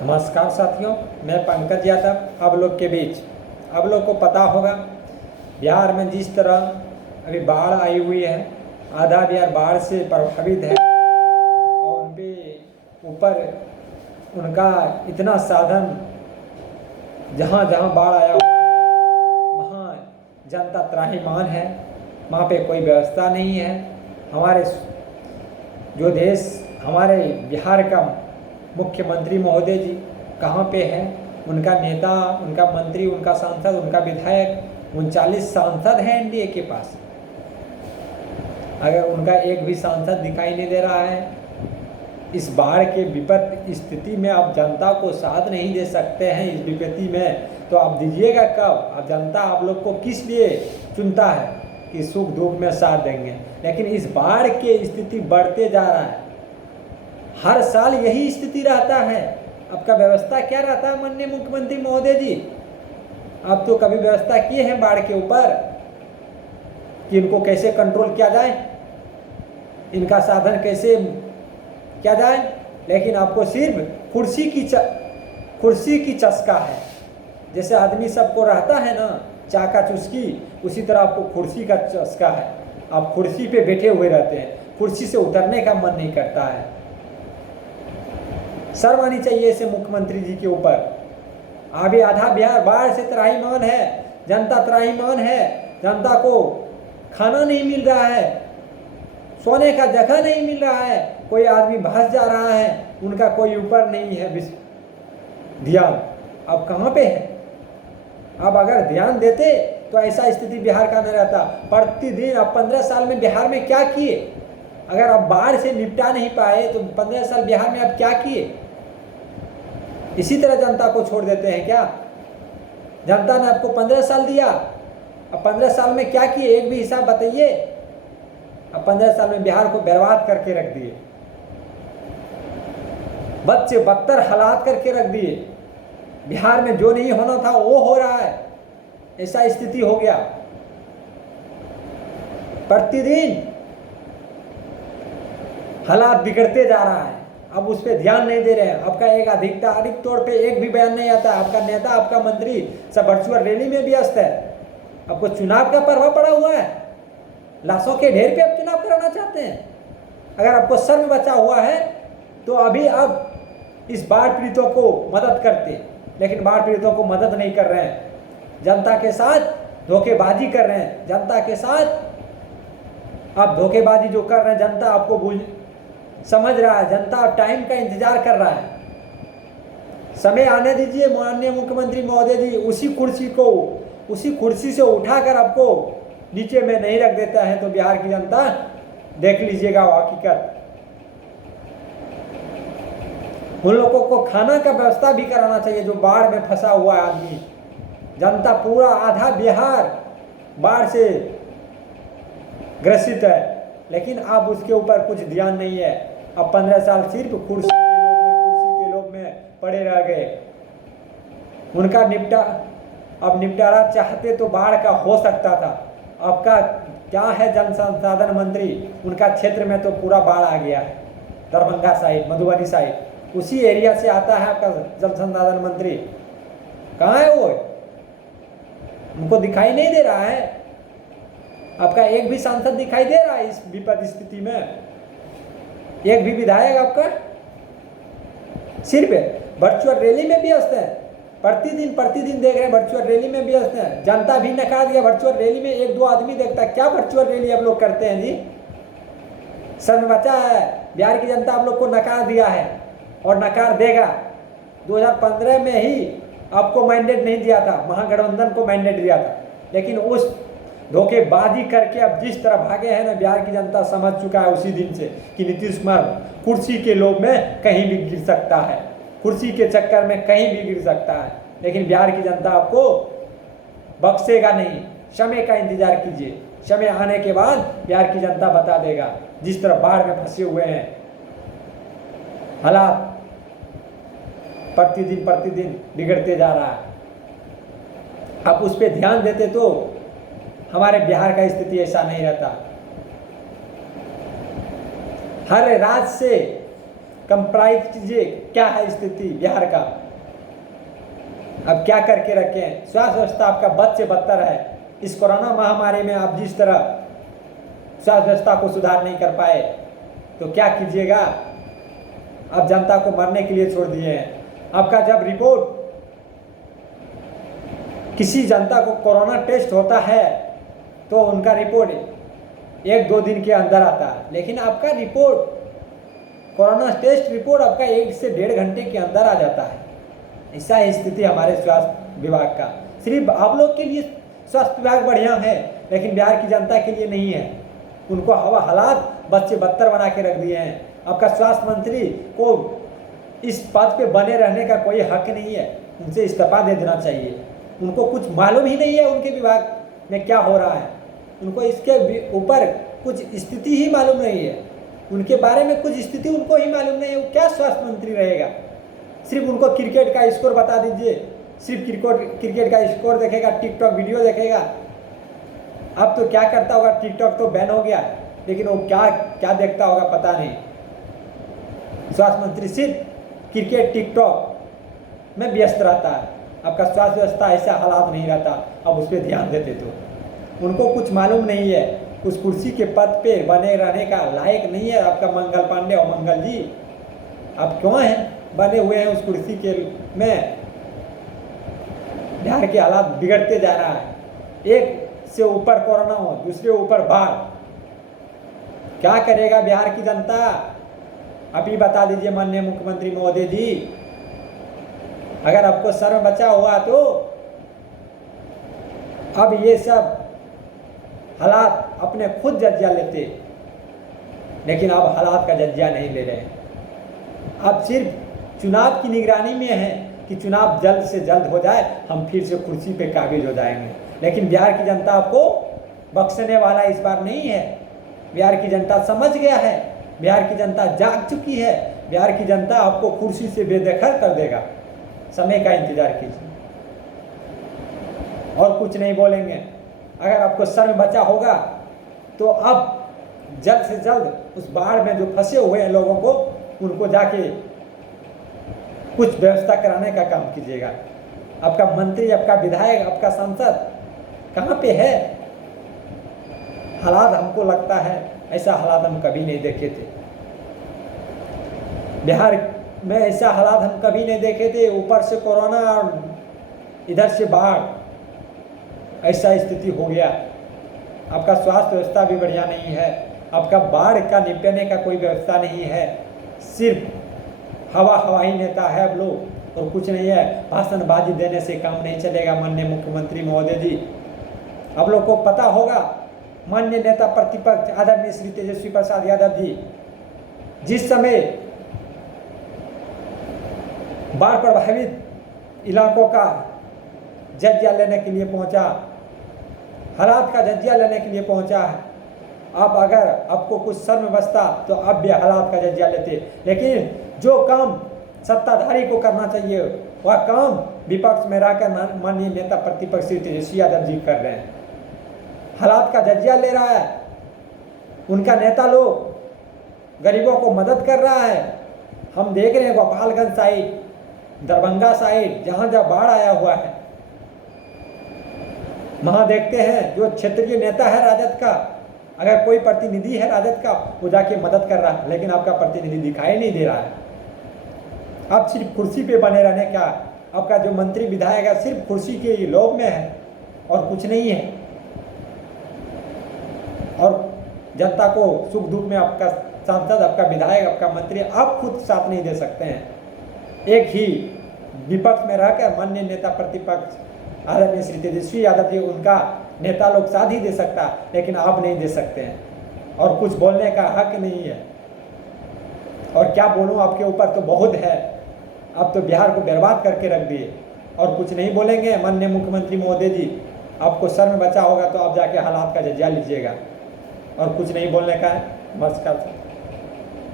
नमस्कार साथियों, मैं पंकज यादव आप लोग के बीच। आप लोग को पता होगा बिहार में जिस तरह अभी बाढ़ आई हुई है, आधा बिहार बाढ़ से प्रभावित है और उन पे ऊपर उनका इतना साधन, जहाँ जहाँ बाढ़ आया हुआ है वहाँ जनता त्राहिमाम है, वहाँ पे कोई व्यवस्था नहीं है। हमारे जो देश, हमारे बिहार का मुख्यमंत्री महोदय जी कहाँ पे हैं? उनका नेता, उनका मंत्री, उनका सांसद, उनका विधायक, 39 सांसद हैं एनडीए के पास। अगर उनका एक भी सांसद दिखाई नहीं दे रहा है, इस बाढ़ के विपत्त स्थिति में आप जनता को साथ नहीं दे सकते हैं इस विपत्ति में, तो आप दीजिएगा कब? आप जनता आप लोग को किस लिए चुनता है कि सुख दुख में साथ देंगे? लेकिन इस बाढ़ की स्थिति बढ़ते जा रहा है, हर साल यही स्थिति रहता है। आपका व्यवस्था क्या रहता है माननीय मुख्यमंत्री महोदय जी? आप तो कभी व्यवस्था किए हैं बाढ़ के ऊपर कि इनको कैसे कंट्रोल किया जाए, इनका साधन कैसे किया जाए? लेकिन आपको सिर्फ कुर्सी की चस्का है। जैसे आदमी सबको रहता है ना चाय का चुस्की, उसी तरह आपको कुर्सी का चस्का है। आप कुर्सी पे बैठे हुए रहते हैं, कुर्सी से उतरने का मन नहीं करता है। शर्म आनी चाहिए ऐसे मुख्यमंत्री जी के ऊपर। अभी आधा बिहार बाढ़ से त्राहिमाम है, जनता त्राहिमाम है, जनता को खाना नहीं मिल रहा है, सोने का जगह नहीं मिल रहा है, कोई आदमी भास जा रहा है, उनका कोई ऊपर नहीं है ध्यान। अब कहाँ पे है? अब अगर ध्यान देते तो ऐसा स्थिति बिहार का नहीं रहता। प्रतिदिन अब 15 साल में बिहार में क्या किए? अगर अब बाढ़ से निपटा नहीं पाए तो 15 साल बिहार में अब क्या किए? इसी तरह जनता को छोड़ देते हैं क्या? जनता ने आपको 15 साल दिया, अब 15 साल में क्या किए? एक भी हिसाब बताइए। अब 15 साल में बिहार को बर्बाद करके रख दिए, बच्चे बदतर हालात करके रख दिए। बिहार में जो नहीं होना था वो हो रहा है, ऐसा स्थिति हो गया। प्रतिदिन हालात बिगड़ते जा रहा है, अब उस पर ध्यान नहीं दे रहे हैं। आपका एक आधिकारिक तौर पे एक भी बयान नहीं आता। आपका नेता, आपका मंत्री सब वर्चुअल रैली में व्यस्त है। आपको चुनाव का प्रभाव पड़ा हुआ है, लाशों के ढेर पे आप चुनाव कराना चाहते हैं। अगर आपको शर्म बचा हुआ है तो अभी अब इस बाढ़ पीड़ितों को मदद करते, लेकिन बाढ़ पीड़ितों को मदद नहीं कर रहे हैं, जनता के साथ धोखेबाजी कर रहे हैं। जनता के साथ आप धोखेबाजी जो कर रहे हैं, जनता आपको समझ रहा है, जनता टाइम का इंतजार कर रहा है। समय आने दीजिए माननीय मुख्यमंत्री महोदय जी, उसी कुर्सी से उठाकर आपको नीचे में नहीं रख देता है तो बिहार की जनता देख लीजिएगा वो हकीकत। उन लोगों को खाना का व्यवस्था भी कराना चाहिए जो बाढ़ में फंसा हुआ है आदमी। जनता पूरा आधा बिहार बाढ़ से ग्रसित है, लेकिन अब उसके ऊपर कुछ ध्यान नहीं है। अब 15 साल सिर्फ कुर्सी के लोभ में पड़े रह गए। उनका निपटारा चाहते तो बाढ़ का हो सकता था। आपका क्या है जल संसाधन मंत्री? उनका क्षेत्र में तो पूरा बाढ़ आ गया है, दरभंगा साइड, मधुबनी साइड, उसी एरिया से आता है आपका जल संसाधन मंत्री। कहाँ है वो? उनको दिखाई नहीं दे रहा है। आपका एक भी सांसद दिखाई दे रहा है इस विपद स्थिति में? एक भी विधायक आपका? सिर्फ वर्चुअल रैली में व्यस्त है। प्रतिदिन देख रहे हैं वर्चुअल रैली में व्यस्त है। जनता भी नकार दिया। वर्चुअल रैली में एक दो आदमी देखता है। क्या वर्चुअल रैली आप लोग करते हैं जी? शर्म बचा है। बिहार की जनता आप लोग को नकार दिया है और नकार देगा। 2015 में ही आपको मैंडेट नहीं दिया था, महागठबंधन को मैंडेट दिया था, लेकिन उस धोखेबाजी करके अब जिस तरह भागे हैं ना, बिहार की जनता समझ चुका है उसी दिन से कि नीतीश कुमार कुर्सी के लोभ में कहीं भी गिर सकता है, कुर्सी के चक्कर में कहीं भी गिर सकता है। लेकिन बिहार की जनता आपको बख्शेगा नहीं। समय का इंतजार कीजिए, समय आने के बाद बिहार की जनता बता देगा। जिस तरह बाढ़ में फंसे हुए हैं, हालात प्रतिदिन बिगड़ते जा रहा है। अब उस पर ध्यान देते तो हमारे बिहार का स्थिति ऐसा नहीं रहता। हर राज्य से कंप्लाई कीजिए, क्या है स्थिति बिहार का, अब क्या करके रखें। स्वास्थ्य व्यवस्था आपका बद से बदतर है। इस कोरोना महामारी में आप जिस तरह स्वास्थ्य व्यवस्था को सुधार नहीं कर पाए तो क्या कीजिएगा। आप जनता को मरने के लिए छोड़ दिए हैं। आपका जब रिपोर्ट किसी जनता को कोरोना टेस्ट होता है तो उनका रिपोर्ट 1-2 दिन के अंदर आता है, लेकिन आपका रिपोर्ट कोरोना टेस्ट रिपोर्ट आपका 1 से 1.5 घंटे के अंदर आ जाता है। ऐसा है स्थिति हमारे स्वास्थ्य विभाग का। सिर्फ आप लोग के लिए स्वास्थ्य विभाग बढ़िया है, लेकिन बिहार की जनता के लिए नहीं है। उनको हालात बच्चे बदतर बना के रख दिए हैं। आपका स्वास्थ्य मंत्री को इस पद पे बने रहने का कोई हक नहीं है, उनसे इस्तीफा दे देना चाहिए। उनको कुछ मालूम ही नहीं है उनके विभाग में क्या हो रहा है, उनको इसके ऊपर कुछ स्थिति ही मालूम नहीं है, उनके बारे में कुछ स्थिति उनको ही मालूम नहीं है। वो क्या स्वास्थ्य मंत्री रहेगा। सिर्फ उनको क्रिकेट का स्कोर बता दीजिए, सिर्फ क्रिकेट का स्कोर देखेगा, टिकटॉक वीडियो देखेगा। अब तो क्या करता होगा, टिकटॉक तो बैन हो गया, लेकिन वो क्या क्या देखता होगा पता नहीं। स्वास्थ्य मंत्री सिर्फ क्रिकेट टिकटॉक में व्यस्त रहता है। आपका स्वास्थ्य व्यवस्था ऐसा हालात नहीं रहता, अब उस पर ध्यान देते तो। उनको कुछ मालूम नहीं है, उस कुर्सी के पद पे बने रहने का लायक नहीं है। आपका मंगल पांडे और मंगल जी आप क्यों हैं बने हुए हैं उस कुर्सी के में। बिहार के हालात बिगड़ते जा रहा है। एक से ऊपर कोरोना हो, दूसरे ऊपर बाढ़, क्या करेगा बिहार की जनता। आप ही बता दीजिए माननीय मुख्यमंत्री महोदय जी, अगर आपको सर में बचा हुआ तो अब ये सब हालात अपने खुद जज्जा लेते, लेकिन अब हालात का जज्जा नहीं ले रहे। अब सिर्फ चुनाव की निगरानी में है कि चुनाव जल्द से जल्द हो जाए, हम फिर से कुर्सी पे काबिज हो जाएंगे। लेकिन बिहार की जनता आपको बख्शने वाला इस बार नहीं है। बिहार की जनता समझ गया है, बिहार की जनता जाग चुकी है। बिहार की जनता आपको कुर्सी से बेदखल कर देगा। समय का इंतजार कीजिए और कुछ नहीं बोलेंगे। अगर आपको सर में बचा होगा तो अब जल्द से जल्द उस बाढ़ में जो फंसे हुए हैं लोगों को, उनको जाके कुछ व्यवस्था कराने का काम कीजिएगा। आपका मंत्री, आपका विधायक, आपका सांसद कहाँ पे है। हालात हमको लगता है ऐसा हालात हम कभी नहीं देखे थे। बिहार में ऐसा हालात हम कभी नहीं देखे थे। ऊपर से कोरोना और इधर से बाढ़, ऐसा स्थिति हो गया। आपका स्वास्थ्य व्यवस्था भी बढ़िया नहीं है। आपका बाढ़ का निपटने का कोई व्यवस्था नहीं है। सिर्फ हवाई नेता है अब लोग और कुछ नहीं है। भाषणबाजी देने से काम नहीं चलेगा। माननीय मुख्यमंत्री महोदय जी, आप लोग को पता होगा माननीय नेता प्रतिपक्ष आदरणीय श्री तेजस्वी प्रसाद यादव जी जिस समय बाढ़ प्रभावित इलाकों का जायजा लेने के लिए पहुंचा, हालात का जायजा लेने के लिए पहुंचा है। अब अगर आपको कुछ सर में बचता तो अब भी हालात का जायजा लेते, लेकिन जो काम सत्ताधारी को करना चाहिए वह काम विपक्ष में रहकर माननीय नेता प्रतिपक्ष श्री तेजस्वी यादव जी कर रहे हैं। हालात का जायजा ले रहा है, उनका नेता लोग गरीबों को मदद कर रहा है। हम देख रहे हैं गोपालगंज साइड, दरभंगा साइड, जहाँ जहाँ बाढ़ आया हुआ है, वहाँ देखते हैं जो क्षेत्रीय नेता है राजद का, अगर कोई प्रतिनिधि है राजद का, वो जाके मदद कर रहा है, लेकिन आपका प्रतिनिधि दिखाई नहीं दे रहा है। आप सिर्फ कुर्सी पे बने रहने का, आपका जो मंत्री विधायक है सिर्फ कुर्सी के लोभ में है और कुछ नहीं है। और जनता को सुख दुख में आपका सांसद, आपका विधायक, आपका मंत्री आप खुद साथ नहीं दे सकते हैं। एक ही विपक्ष में रहकर माननीय नेता प्रतिपक्ष आदरणीय श्री तेजस्वी यादव जी, उनका नेता लोग साथ ही दे सकता, लेकिन आप नहीं दे सकते हैं और कुछ बोलने का हक नहीं है। और क्या बोलूं, आपके ऊपर तो बहुत है। आप तो बिहार को बर्बाद करके रख दिए और कुछ नहीं बोलेंगे। माननीय मुख्यमंत्री महोदय जी, आपको सर में बचा होगा तो आप जाके हालात का जायजा लीजिएगा और कुछ नहीं बोलने का है। नमस्कार।